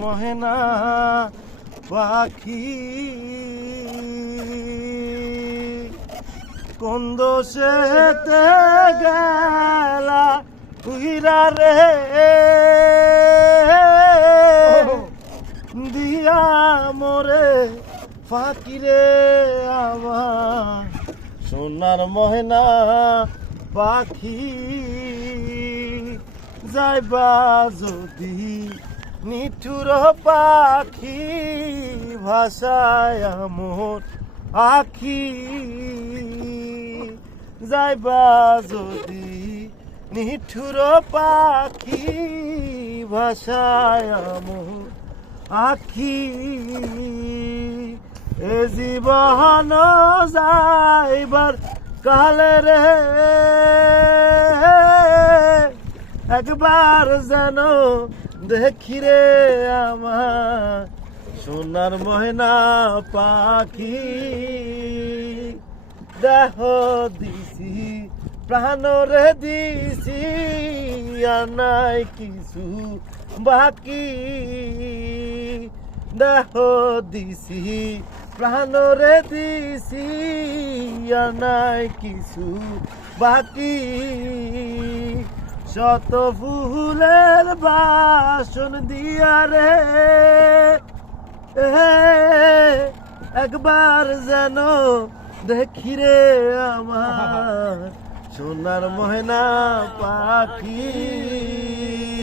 মহেনা পাখি কোন দোষেতে গেলা উইরা রে দিয়া মোরে ফাঁকি রে আমার সোনার মহেনা পাখি যাইবা যদি নিঠুর পাখি ভাষায় মোর আখি যাইবা যদি নিঠুর পাখি ভাষায় মোর আখি এ জীবন যাইবার কালে রে একবার যেন দেখি রে আমার সোনার ময়না পাখি দেহ দিছি প্রাণ রে দিছি আর নাই কিছু বাকি দেহ দিছি প্রাণ রে দিছি আর নাই কিছু বাকি শত ফুলের বাসন দিয়া রে একবার যেন দেখি রে আমার সোনার ময়না পাখি।